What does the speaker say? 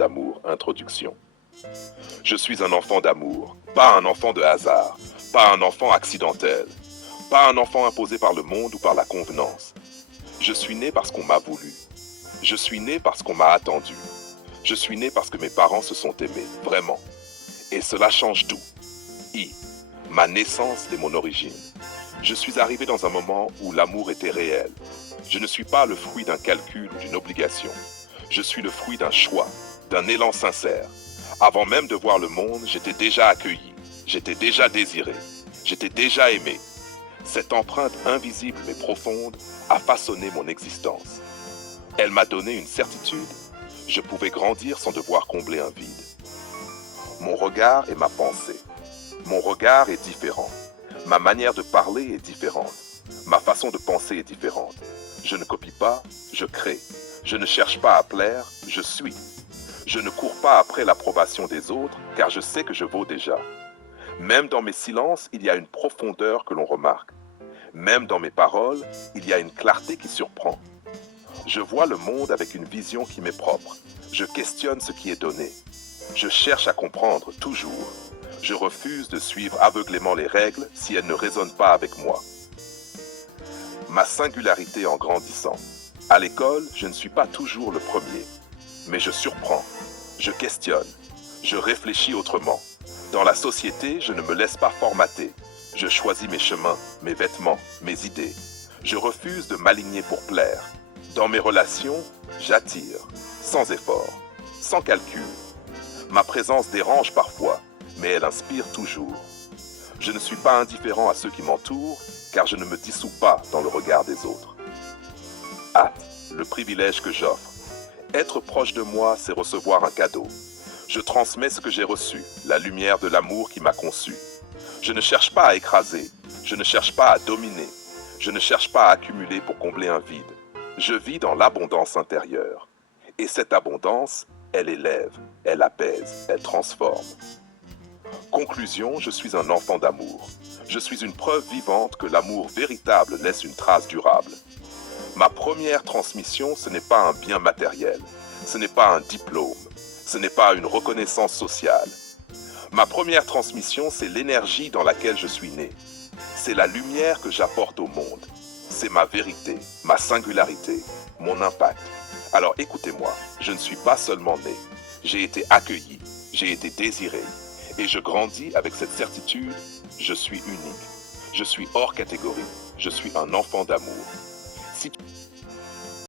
d'amour. Introduction. Je suis un enfant d'amour, pas un enfant de hasard, pas un enfant accidentel, pas un enfant imposé par le monde ou par la convenance. Je suis né parce qu'on m'a voulu. Je suis né parce qu'on m'a attendu. Je suis né parce que mes parents se sont aimés, vraiment. Et cela change tout. Ma naissance et mon origine. Je suis arrivé dans un moment où l'amour était réel. Je ne suis pas le fruit d'un calcul ou d'une obligation. Je suis le fruit d'un choix, d'un élan sincère. Avant même de voir le monde, j'étais déjà accueilli, j'étais déjà désiré, j'étais déjà aimé. Cette empreinte invisible mais profonde a façonné mon existence. Elle m'a donné une certitude, je pouvais grandir sans devoir combler un vide. Mon regard est ma pensée. Mon regard est différent. Ma manière de parler est différente. Ma façon de penser est différente. Je ne copie pas, je crée. Je ne cherche pas à plaire, je suis. Je ne cours pas après l'approbation des autres, car je sais que je vaux déjà. Même dans mes silences, il y a une profondeur que l'on remarque. Même dans mes paroles, il y a une clarté qui surprend. Je vois le monde avec une vision qui m'est propre. Je questionne ce qui est donné. Je cherche à comprendre, toujours. Je refuse de suivre aveuglément les règles si elles ne résonnent pas avec moi. Ma singularité en grandissant. À l'école, je ne suis pas toujours le premier. Mais je surprends, je questionne, je réfléchis autrement. Dans la société, je ne me laisse pas formater. Je choisis mes chemins, mes vêtements, mes idées. Je refuse de m'aligner pour plaire. Dans mes relations, j'attire, sans effort, sans calcul. Ma présence dérange parfois, mais elle inspire toujours. Je ne suis pas indifférent à ceux qui m'entourent, car je ne me dissous pas dans le regard des autres. Le privilège que j'offre. Être proche de moi, c'est recevoir un cadeau. Je transmets ce que j'ai reçu, la lumière de l'amour qui m'a conçu. Je ne cherche pas à écraser, je ne cherche pas à dominer, je ne cherche pas à accumuler pour combler un vide. Je vis dans l'abondance intérieure. Et cette abondance, elle élève, elle apaise, elle transforme. Conclusion, je suis un enfant d'amour. Je suis une preuve vivante que l'amour véritable laisse une trace durable. Ma première transmission, ce n'est pas un bien matériel, ce n'est pas un diplôme, ce n'est pas une reconnaissance sociale. Ma première transmission, c'est l'énergie dans laquelle je suis né. C'est la lumière que j'apporte au monde. C'est ma vérité, ma singularité, mon impact. Alors écoutez-moi, je ne suis pas seulement né, j'ai été accueilli, j'ai été désiré. Et je grandis avec cette certitude, je suis unique, je suis hors catégorie, je suis un enfant d'amour. Si